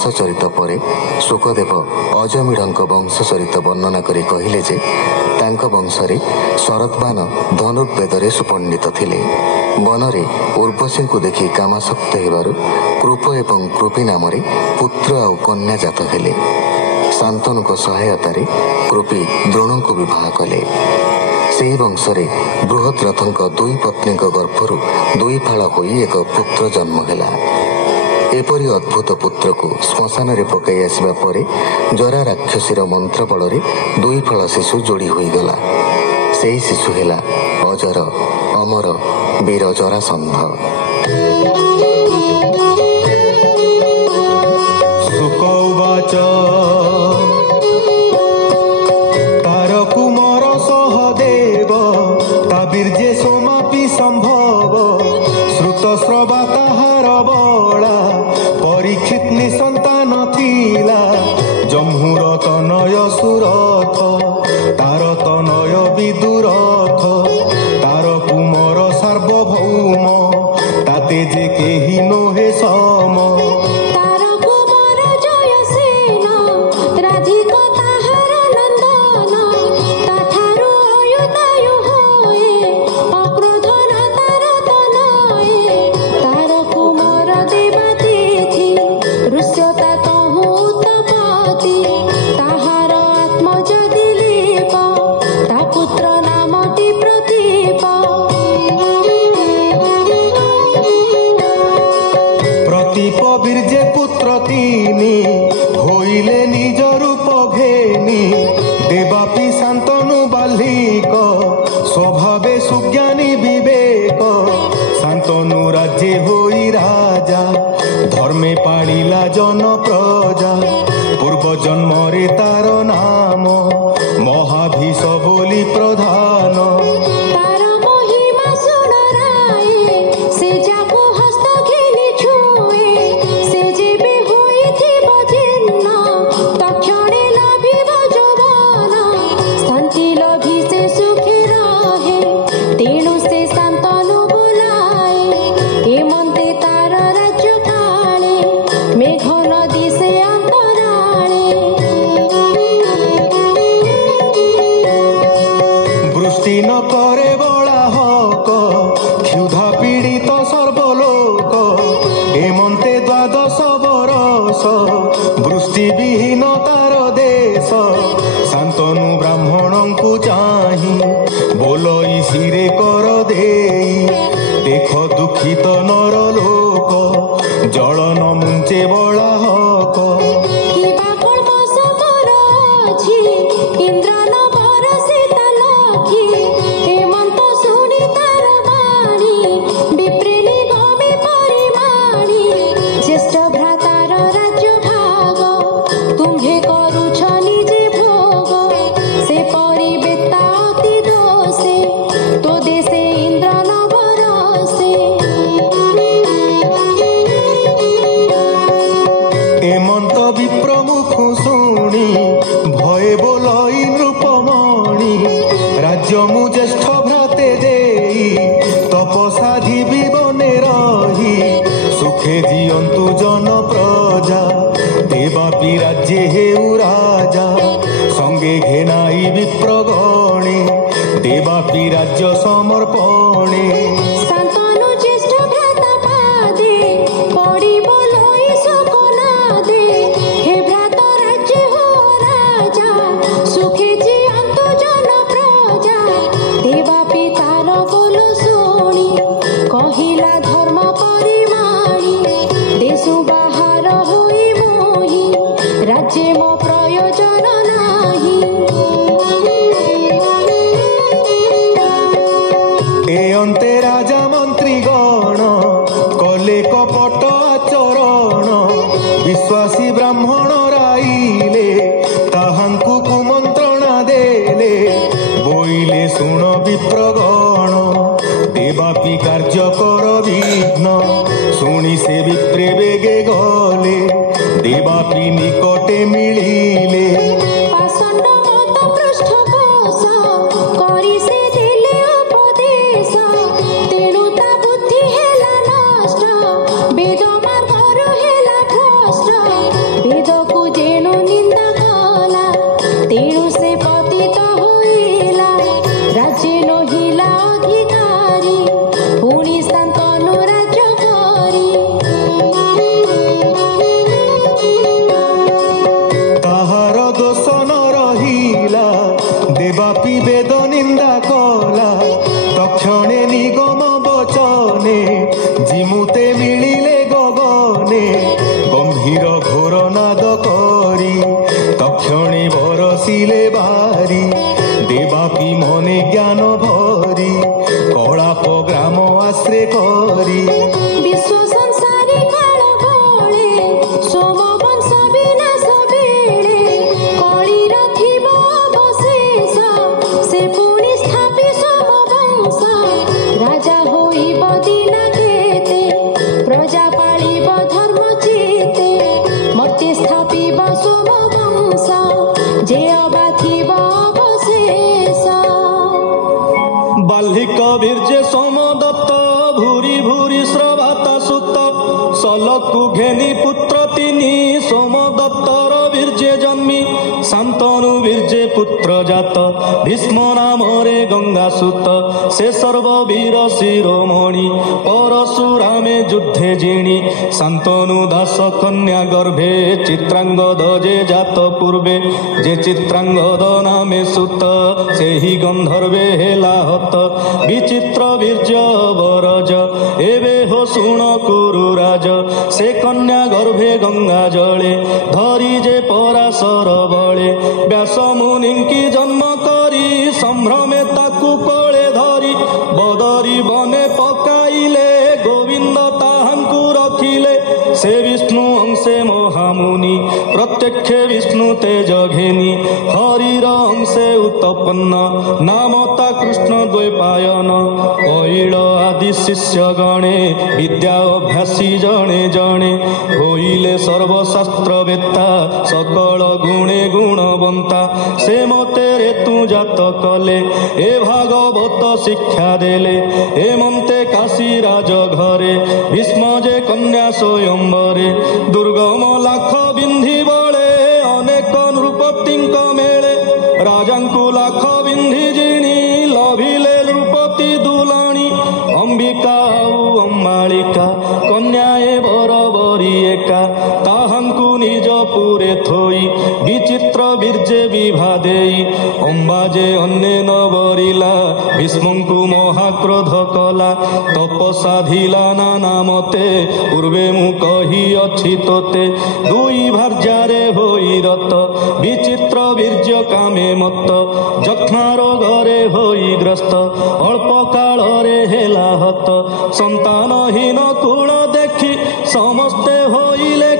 ବଂଶଚରିତ ପରେ ଶୁକଦେବ ଅଜମିଳଙ୍କ ବଂଶଚରିତ ବର୍ଣ୍ଣନା କରି କହିଲେ ଯେ ତାଙ୍କ ବଂଶରେ ଶରଦ୍ବାନ ଧନୁର୍ବେଦରେ ସୁପଣ୍ଡିତ ଥିଲେ। ବନରେ ଉର୍ବଶୀଙ୍କୁ ଦେଖି କାମାସକ୍ତ ହେବାରୁ କୃପ ଏବଂ କୃପୀ ନାମରେ ପୁତ୍ର ଆଉ କନ୍ୟା ଜାତ ହେଲେ। ଶାନ୍ତନୁଙ୍କ ସହାୟତାରେ କୃପୀ ଦ୍ରୋଣଙ୍କୁ ବିବାହ କଲେ। ସେହି ବଂଶରେ ବୃହଦ୍ରଥଙ୍କ ଦୁଇ ପତ୍ନୀଙ୍କ ଗର୍ଭରୁ ଦୁଇ ଫାଳ ହୋଇ ଏକ ପୁତ୍ର ଜନ୍ମ ହେଲା। ଏପରି ଅଦ୍ଭୁତ ପୁତ୍ରକୁ ଶ୍ମଶାନରେ ପକାଇ ଆସିବା ପରେ ଜରା ରାକ୍ଷସୀର ମନ୍ତ୍ର ବଳରେ ଦୁଇ ଫଳ ଶିଶୁ ଯୋଡ଼ି ହୋଇଗଲା। ସେହି ଶିଶୁ ହେଲା ଅଜର ଅମର ବୀର ଜରାସନ୍ଧ। ଶୁକ ଉବାଚ ତାର କୁମର ସହଦେବ ତା ବୀର୍ଯ୍ୟେ ସମାପି ସମ୍ଭବ ଶ୍ରୁତ ଶ୍ରବା ତାହାର ବଳା ପରୀକ୍ଷିତ ନିସନ୍ତାନ ଥିଲା ଜମ୍ମୁର ତନୟ ସୁରଥ ତାର ତନୟ ବିଦୁରଥ ତାର କୁମର ସାର୍ବଭୌମ ତାତେ ଯେ କେହି ନୋହେ ସମ বীর্যে পুত্র তিনি হইলে নিজ রূপ ঘেনি দেবাপি শান্তনু বাল্লিক স্বভাবে সুজ্ঞানী বিবেক শান্তনু রাজ্যে হই রাজা ধর্মে পাড়িলা জন প্রজা পূর্ব জন্মরে তার নাম মহাভীষ বলি প্রধান ন করে বলা হক ক্ষুধা পীড়িত সর্বলোক এমন্তে দ্বাদশ বরষ বৃষ্টিবিহীন তার দেশ শান্তনু ব্রাহ্মণଙ୍କୁ চাহি ବୋଲଇ ଶିରେ କର ଦେଇ ଦେଖ ଦୁଃଖିତ ନର ଲୋକ ଜଳ ନ ମୁଞ୍ଚେ ବଳା ହକ এমন্ত বিপ্রমুখ শুনি ভয়ে বলই নৃপমণি রাজ্য মু জ্যেষ্ঠ ভ্রাতে দেই তপসাধি বিবনে রহি সুখে জিয়ন্তু জন প্রজা দেবাপি রাজ্যে হেউ রাজা সঙ্গে ঘেনাই বিপ্রগণে দেবাপি রাজ্য সমর্পণে অন্তে রাজা মন্ত্রী গণ কলে কপট আচরণ বিশ্বাসী ব্রাহ্মণ রাইলে তাহাঙ্কু কুমন্ত্রণা দেলে বইলে শুণ বিপ্রগণ দেবাপি কার্য কর বিঘ্ন শুনি সে বিপ্রে বেগে গলে দেবাপি নিকটে মিলিলে নিগম বচনে জিমুতে মিলিলে গগনে গম্ভীর ঘোর নাদ করি তক্ষণে বরসিলে বারি দেবাপি মনে জ্ঞান ভরি কলাপ গ্রাম আশ্রে করি বিশ্ব সংসারে কাল বলে সোম বংশ বিনাশ বেড়ে কলির থিব অবশেষ সে পুনি স্থাপি সোম বংশ রাজা হইব দিনা কেতে প্রজা পালিব ধর্ম চিতে মতে স্থাপিব সোম বংশ যে অবা থিব অবশেষ বাল্লিক বীর্যে সোমদত্ত ভুরি ভুরি শ্রবাতা সুত সলকু ঘেনি পুত্র তিনি সোমদত্তর বীর্যে জন্মি শান্তনু বীর্যে পুত্র জাত ভীষ্ম নামরে গঙ্গা সুত সে সর্ববীর শিরোমণি পরশুরামে যুদ্ধে জিণি শান্তনু দাস কন্যা গর্ভে চিত্রাঙ্গদ যে জাত পূর্বে যে চিত্রাঙ্গদ নামে সুত ସେହି ଗନ୍ଧର୍ବେ ହେଲା ହତ ବିଚିତ୍ର ବୀର୍ଯ୍ୟ ବରଜ ଏବେ ହୋ ଶୁଣ କୁରୁରାଜ ସେ କନ୍ୟା ଗର୍ଭେ ଗଙ୍ଗା ଜଳେ ଧରି ଯେ ପରାଶର ବଳେ ବ୍ୟାସ ମୁନିଙ୍କି ଜନ୍ମ କରି ସମ୍ଭ୍ରମେ ତାକୁ କୋଳେ ଧରି ବଦରି ବନେ ପକାଇଲେ ଗୋବିନ୍ଦ ତାହାଙ୍କୁ ରଖିଲେ ସେ ବିଷ୍ଣୁ ଅଂଶେ ମହାମୁନି ପ୍ରତ୍ୟକ୍ଷ ବିଷ୍ଣୁ ତେଜ ଘେନି ହରିର ଅଂଶେ ଉତ୍ତପନ୍ନ ନାମ ତା କୃଷ୍ଣ ଦ୍ୱୈପାୟନ କୈଳ ଆଦି ଶିଷ୍ୟ ଗଣେ ବିଦ୍ୟା ଅଭ୍ୟାସୀ ଜଣେ ଜଣେ ହୋଇଲେ ସର୍ବଶାସ୍ତ୍ର ବେତ୍ତା ସକଳ ଗୁଣେ ଗୁଣବନ୍ତା ସେ ମତେ ରେତୁ ଜାତ କଲେ ଏ ଭାଗବତ ଶିକ୍ଷା ଦେଲେ ଏ ମନ୍ତେ କାଶୀ ରାଜ ଘରେ ଭୀଷ୍ମ ଯେ କନ୍ୟା ସ୍ୱୟମ୍ବରେ ଦୁର୍ଗମ ଲାଖ ବିନ୍ଧି ବଳେ ଅନେକ ନୃପତିଙ୍କ ମେଳେ ରାଜାଙ୍କୁ ଲାଖ ବିନ୍ଧି ଜିଣି ଲଭିଲେ ନୃପତି ଦୁଲଣୀ ଅମ୍ବିକା ଆଉ ଅମ୍ବାଳିକା କନ୍ୟା ଏ ବରବରୀ ଏକା ତାହାଙ୍କୁ ନିଜ ପୁରେ ଥୋଇ ବିଚିତ୍ର ବୀର୍ଯ୍ୟେ ବିଭା ଦେଇ ଅମ୍ବା ଯେ ଅନ୍ୟ ନ ବରିଲା ଭୀଷ୍ମଙ୍କୁ ମହାକ୍ରୋଧ କଲା ତପ ସାଧିଲା ନାନା ମତେ ପୂର୍ବେ ମୁଁ କହିଅଛି ତୋତେ ଦୁଇ ଭାର୍ଯ୍ୟାରେ ହୋଇ ରତ ବିଚିତ୍ର ବୀର୍ଯ୍ୟ କାମେ ମତ ଯକ୍ଷ୍ମା ରୋଗରେ ହୋଇ ଗ୍ରସ୍ତ ଅଳ୍ପ କାଳରେ ହେଲା ହତ ସନ୍ତାନହୀନ କୁଳ ଦେଖି ସମସ୍ତେ ହୋଇଲେ